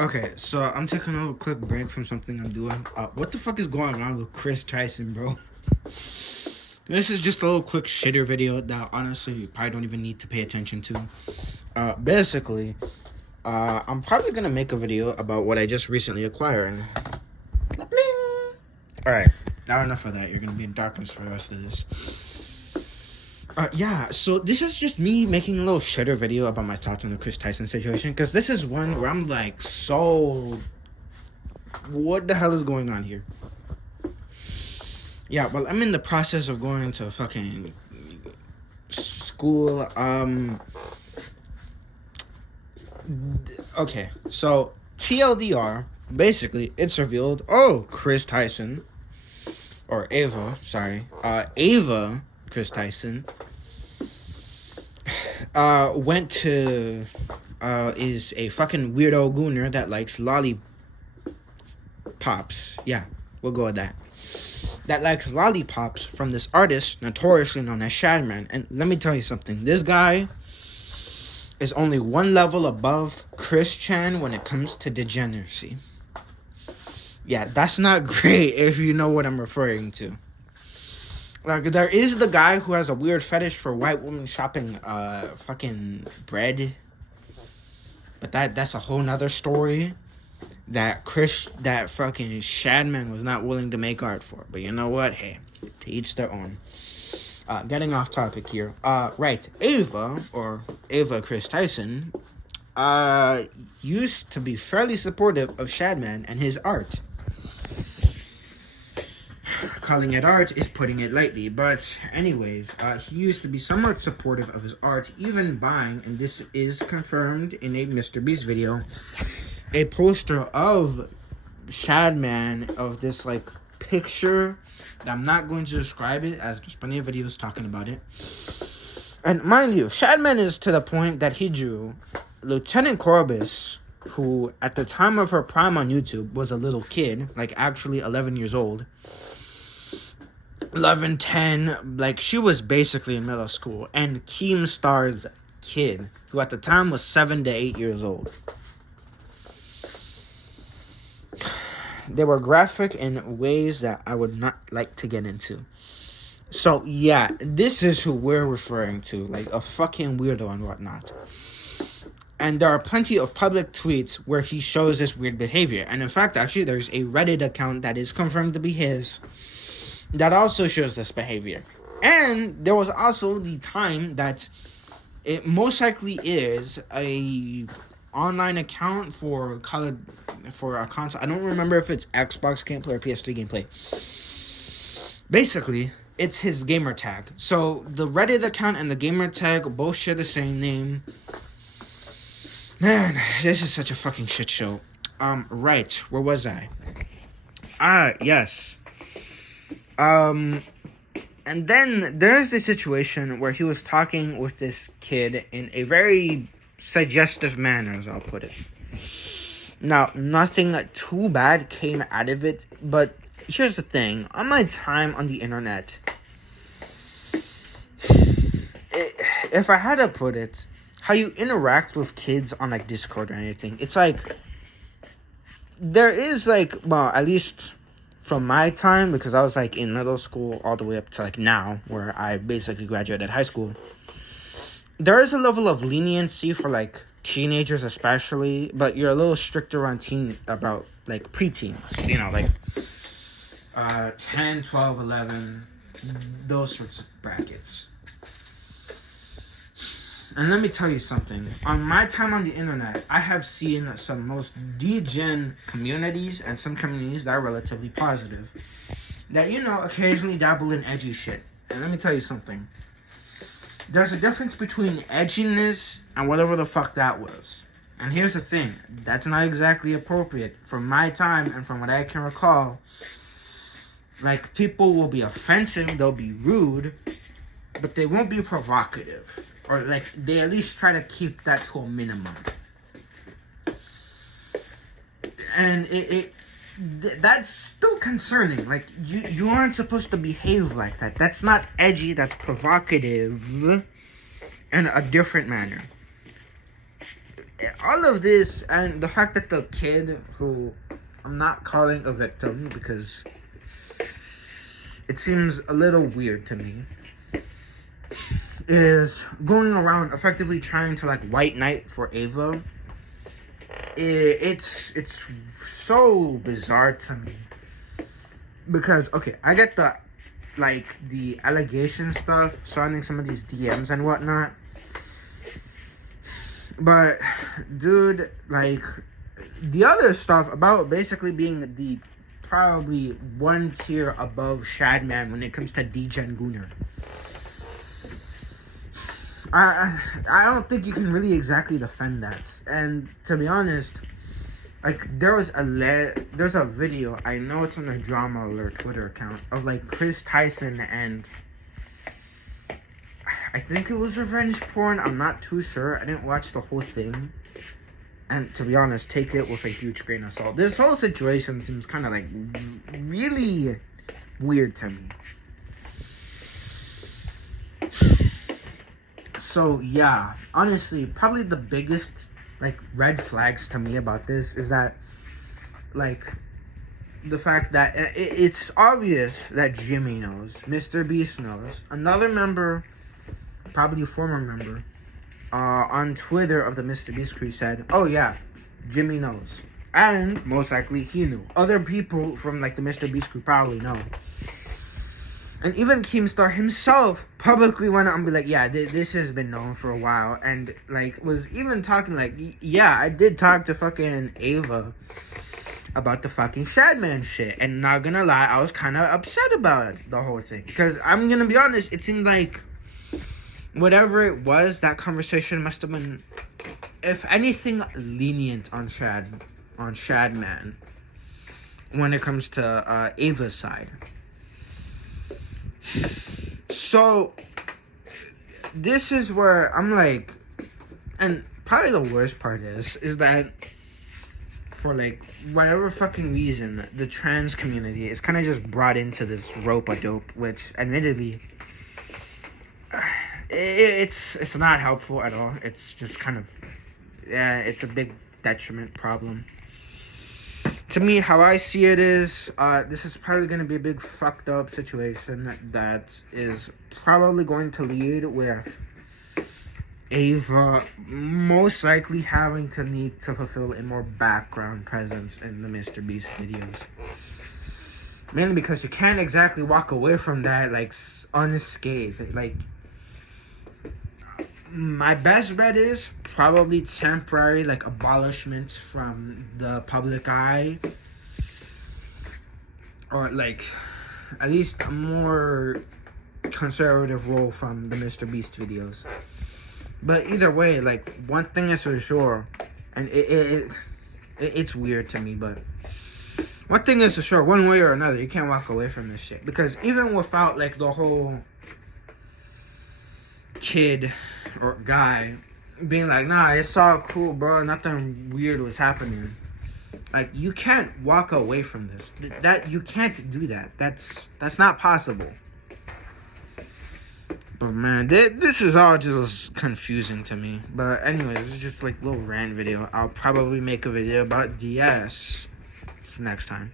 Okay, so I'm taking a little quick break from something I'm doing. What the fuck is going on with Kris Tyson, bro? This is just a little quick shitter video that honestly you probably don't even need to pay attention to. Basically, I'm probably gonna make a video about what I just recently acquired. Alright, now enough of that. You're gonna be in darkness for the rest of this. Yeah, so this is just me making a little shitter video about my thoughts on the Kris Tyson situation, because this is one where I'm like, so what the hell is going on here? Yeah, well, I'm in the process of going to fucking school. Okay, so TLDR, basically, it's revealed, Kris Tyson, or Ava, sorry, Ava Kris Tyson, went to, is a fucking weirdo gooner that likes lollipops. Yeah, we'll go with that. That likes lollipops from this artist notoriously known as Shadman. And let me tell you something. This guy is only one level above Chris Chan when it comes to degeneracy. Yeah, that's not great if you know what I'm referring to. Like, there is the guy who has a weird fetish for white women shopping fucking bread. But that's a whole nother story that fucking Shadman was not willing to make art for. But you know what? Hey, to each their own. Getting off topic here. Right. Ava, or Ava Kris Tyson, used to be fairly supportive of Shadman and his art. Calling it art is putting it lightly, but anyways, he used to be somewhat supportive of his art, even buying, and this is confirmed in a Mr. Beast video, a poster of Shadman, of this like picture that I'm not going to describe it, as there's plenty of videos talking about it. And mind you, Shadman is to the point that he drew Lieutenant Corbis, who at the time of her prime on YouTube was a little kid, like actually 11 years old. 11, 10, like she was basically in middle school. And Keemstar's kid, who at the time was 7 to 8 years old. They were graphic in ways that I would not like to get into. So, yeah, this is who we're referring to. Like, a fucking weirdo and whatnot. And there are plenty of public tweets where he shows this weird behavior. And in fact, actually, there's a Reddit account that is confirmed to be his that also shows this behavior. And there was also the time that it most likely is a online account for a console. I don't remember if it's Xbox gameplay or PS3 gameplay. Basically, it's his gamer tag. So the Reddit account and the gamer tag both share the same name. Man, this is such a fucking shit show. Right, where was I? Yes. And then there's a situation where he was talking with this kid in a very suggestive manner, as I'll put it. Now, nothing too bad came out of it, but here's the thing. On my time on the internet, if I had to put it, how you interact with kids on, like, Discord or anything, it's like, there is, like, well, at least from my time, because I was, like, in middle school all the way up to, like, now, where I basically graduated high school, there is a level of leniency for, like, teenagers especially, but you're a little stricter on about, like, preteens, you know, like, 10, 12, 11, those sorts of brackets. And let me tell you something. On my time on the internet, I have seen some most degen communities and some communities that are relatively positive, that, you know, occasionally dabble in edgy shit. And let me tell you something. There's a difference between edginess and whatever the fuck that was. And here's the thing. That's not exactly appropriate. From my time and from what I can recall, like, people will be offensive, they'll be rude, but they won't be provocative. Or, like, they at least try to keep that to a minimum. And that's still concerning. Like, you aren't supposed to behave like that. That's not edgy, that's provocative in a different manner. all of this and the fact that the kid, who I'm not calling a victim because it seems a little weird to me, is going around effectively trying to like white knight for Ava. It's so bizarre to me because, okay, I get the allegation stuff surrounding some of these DMs and whatnot, but dude, like the other stuff about basically being the probably one tier above Shadman when it comes to degen Gooner. I don't think you can really exactly defend that. And to be honest, like there's a video, I know it's on the Drama Alert Twitter account, of like Kris Tyson and I think it was revenge porn. I'm not too sure. I didn't watch the whole thing. And to be honest, take it with a huge grain of salt. This whole situation seems kind of like really weird to me. So yeah, honestly, probably the biggest like red flags to me about this is that like the fact that it's obvious that Jimmy knows, Mr. Beast knows, another member, probably former member, on Twitter of the Mr. Beast crew said, "Oh yeah, Jimmy knows," and most likely he knew. Other people from like the Mr. Beast crew probably know. And even Keemstar himself publicly went out and be like, yeah, this has been known for a while. And, like, was even talking like, yeah, I did talk to fucking Ava about the fucking Shadman shit. And not gonna lie, I was kind of upset about the whole thing. Because I'm gonna be honest, it seemed like whatever it was, that conversation must have been, if anything, lenient on Shadman when it comes to Ava's side. So this is where I'm like, and probably the worst part is that for like whatever fucking reason, the trans community is kind of just brought into this rope-a-dope, which admittedly it's not helpful at all. It's just kind of it's a big detriment problem. To me, how I see it is, this is probably going to be a big fucked up situation that is probably going to lead with Ava most likely having to need to fulfill a more background presence in the Mr. Beast videos. Mainly because you can't exactly walk away from that, like, unscathed. Like, my best bet is probably temporary, like, abolishment from the public eye, or like at least a more conservative role from the Mr. Beast videos. But either way, like, one thing is for sure, and it's weird to me, but one thing is for sure, one way or another, you can't walk away from this shit. Because even without like the whole kid or guy being like, nah, it's all cool, bro, nothing weird was happening, like, you can't walk away from this. That you can't do that. That's not possible. But man, this is all just confusing to me. But anyways, it's just like a little rant video. I'll probably make a video about DS next time.